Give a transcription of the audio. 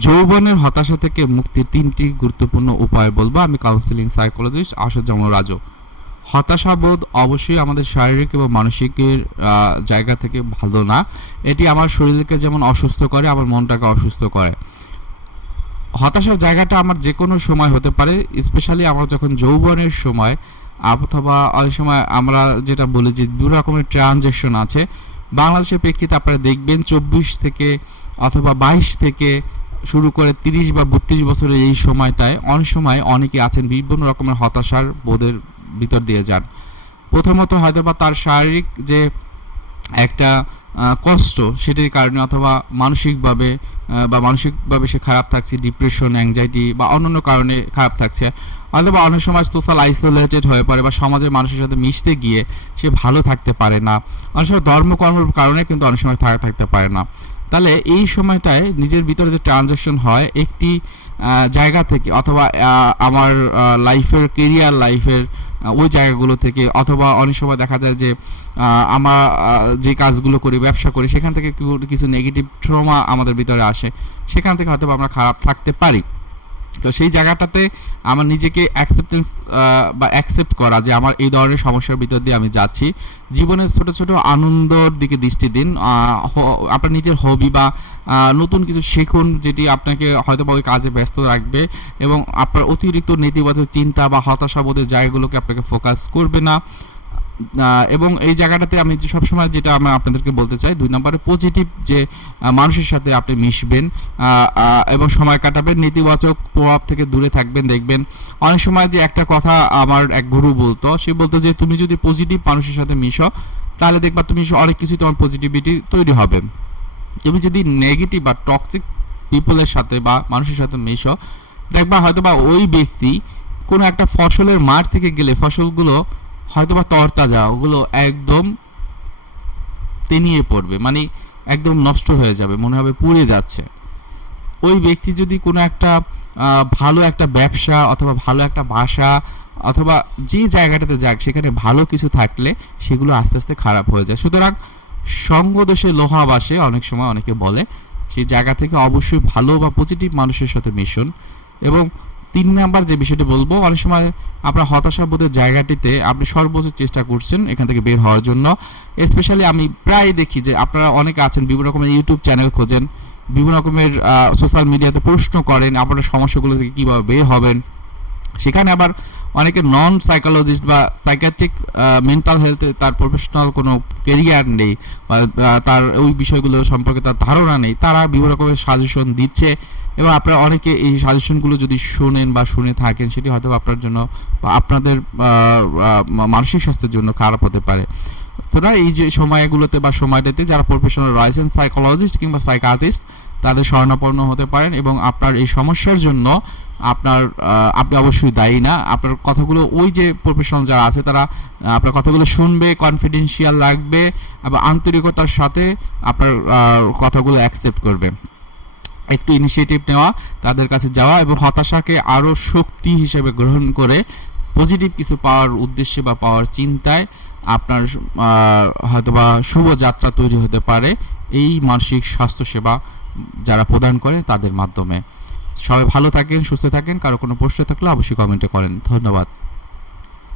যৌবনের হতাশা থেকে মুক্তির তিনটি গুরুত্বপূর্ণ উপায় বলব। আমি কাউন্সিলিং সাইকোলজিস্ট আসাদুজ্জামান রাজু। হতাশাবোধ অবশ্যই আমাদের শারীরিক এবং মানসিকের জায়গা থেকে ভালো না। এটি আমার শরীরকে যেমন অসুস্থ করে, আমার মনটাকে অসুস্থ করে। হতাশার জায়গাটা আমার যে কোনো সময় হতে পারে স্পেশালি আমার যখন যৌবনের সময়, অথবা অনেক সময় আমরা যেটা বলি যে দু রকমের ট্রানজেকশন আছে। বাংলাদেশের প্রেক্ষিতে আপনারা দেখবেন, চব্বিশ থেকে অথবা বাইশ থেকে শুরু করে তিরিশ বা বত্রিশ বছরের এই সময়টায় অনেক সময় অনেকে আছেন বিভিন্ন রকমের হতাশার বোধের ভিতর দিয়ে যান। প্রথমত হয়তো বা তার শারীরিক যে একটা কষ্ট সেটির কারণে অথবা মানসিকভাবে বা মানসিকভাবে সে খারাপ থাকছে ডিপ্রেশন অ্যাংজাইটি বা অন্যান্য কারণে খারাপ থাকছে। অথবা অনেক সময় সোশ্যাল আইসোলেটেড হয়ে পড়ে বা সমাজের মানুষের সাথে মিশতে গিয়ে সে ভালো থাকতে পারে না। অনেক সময় ধর্মকর্মের কারণে কিন্তু অনেক সময় থাকা থাকতে পারে না। তাহলে এই সময়টায় নিজের ভিতরে যে ট্রানজ্যাকশন হয় একটি জায়গা থেকে অথবা আমার লাইফের কেরিয়ার লাইফের ওই জায়গাগুলো থেকে অথবা অনেক সময় দেখা যায় যে আমার যে কাজগুলো করি, ব্যবসা করি, সেখান থেকে কিছু- নেগেটিভ ট্রমা আমাদের ভিতরে আসে। সেখান থেকে হয়তো আমরা খারাপ থাকতে পারি। তো সেই জায়গাটাতে আমার নিজেকে অ্যাকসেপ্টেন্স বা অ্যাকসেপ্ট করা যে আমার এই ধরনের সমস্যার ভিতর দিয়ে আমি যাচ্ছি। জীবনের ছোট ছোট আনন্দর দিকে দৃষ্টি দিন। আপনার নিজের হবি বা নতুন কিছু শিখুন যেটি আপনাকে হয়তো ওই কাজে ব্যস্ত রাখবে এবং আপনার অতিরিক্ত নেতিবাচক চিন্তা বা হতাশাবোধের জায়গাগুলোকে আপনাকে ফোকাস করবে না। এবং এই জায়গাটাতে আমি সবসময় যেটা আমি আপনাদেরকে বলতে চাই, দুই নম্বরে পজিটিভ যে মানুষের সাথে আপনি মিশবেন এবং সময় কাটাবেন, নেতিবাচক প্রভাব থেকে দূরে থাকবেন, দেখবেন। অনেক সময় যে একটা কথা আমার এক গুরু বলতো, সে বলতো যে, তুমি যদি পজিটিভ মানুষের সাথে মিশো, তাহলে দেখবা তুমি অনেক কিছু তোমার পজিটিভিটি তৈরি হবে। তুমি যদি নেগেটিভ বা টক্সিক পিপলের সাথে বা মানুষের সাথে মেশো, দেখবা হয়তো বা ওই ব্যক্তি কোনো একটা ফসলের মাঠ থেকে গেলে, ফসলগুলো হয়তো বা তরতাজা, ওগুলো একদম তেনিয়ে পড়বে মানে একদম নষ্ট হয়ে যাবে, মনে হবে পুড়ে যাচ্ছে। ওই ব্যক্তি যদি কোনো একটা ভালো একটা ব্যবসা অথবা ভালো একটা বাসা অথবা যে জায়গাটাতে যাক, সেখানে ভালো কিছু থাকলে সেগুলো আস্তে আস্তে খারাপ হয়ে যায়। সুতরাং সঙ্গ দোষে লোহা বাসে অনেক সময় অনেকে বলে সেই জায়গা থেকে অবশ্যই ভালো বা পজিটিভ মানুষের সাথে মিশুন এবং তিন নাম্বার যে বিষয়টি বলব, অনেক সময় আপনার হতাশাবোধের জায়গাটিতে আপনি সর্বোচ্চ চেষ্টা করছেন এখান থেকে বের হওয়ার জন্য। স্পেশালি আমি প্রায় দেখি যে আপনারা অনেকে আছেন, বিভিন্ন রকমের ইউটিউব চ্যানেল খোঁজেন, বিভিন্ন রকমের সোশ্যাল মিডিয়াতে প্রশ্ন করেন আপনার সমস্যাগুলো থেকে কীভাবে বের হবেন। সেখানে আবার অনেকে নন সাইকোলজিস্ট বা সাইকাট্রিক মেন্টাল হেলথে তার প্রফেশনাল কোনো কেরিয়ার নেই বা তার ওই বিষয়গুলো সম্পর্কে তার ধারণা নেই, তারা বিভিন্ন রকমের সাজেশন দিচ্ছে। এবং আপনারা অনেকে এই সাজেশনগুলো যদি শোনেন বা শুনে থাকেন, সেটি হয়তো আপনার জন্য আপনাদের মানসিক স্বাস্থ্যের জন্য খারাপ হতে পারে। তোরা এই যে সময়গুলোতে বা সময়টাতে যারা প্রফেশনাল রয়েছেন সাইকোলজিস্ট কিংবা সাইকাটিস্ট তাদের শরণাপন্ন হতে পারেন এবং আপনার এই সমস্যার জন্য আপনার আপনি অবশ্যই দায়ী না। আপনার কথাগুলো ওই যে প্রফেশনাল যারা আছে, তারা আপনার কথাগুলো শুনবে কনফিডেন্সিয়াল রাখবে এবং আন্তরিকতার সাথে আপনার কথাগুলো অ্যাকসেপ্ট করবে। একটু ইনিশিয়েটিভ নেওয়া, তাদের কাছে যাওয়া এবং হতাশাকে আরও শক্তি হিসেবে গ্রহণ করে পজিটিভ কিছু পাওয়ার উদ্দেশ্যে বা পাওয়ার চিন্তায় আপনার হয়তোবা শুভ যাত্রা তৈরি হতে পারে। এই মানসিক স্বাস্থ্যসেবা যারা প্রদান করে তাদের মাধ্যমে। সবাই ভালো থাকেন, সুস্থ থাকেন, কারও কোনো প্রশ্ন থাকলে অবশ্যই কমেন্টে করেন। ধন্যবাদ।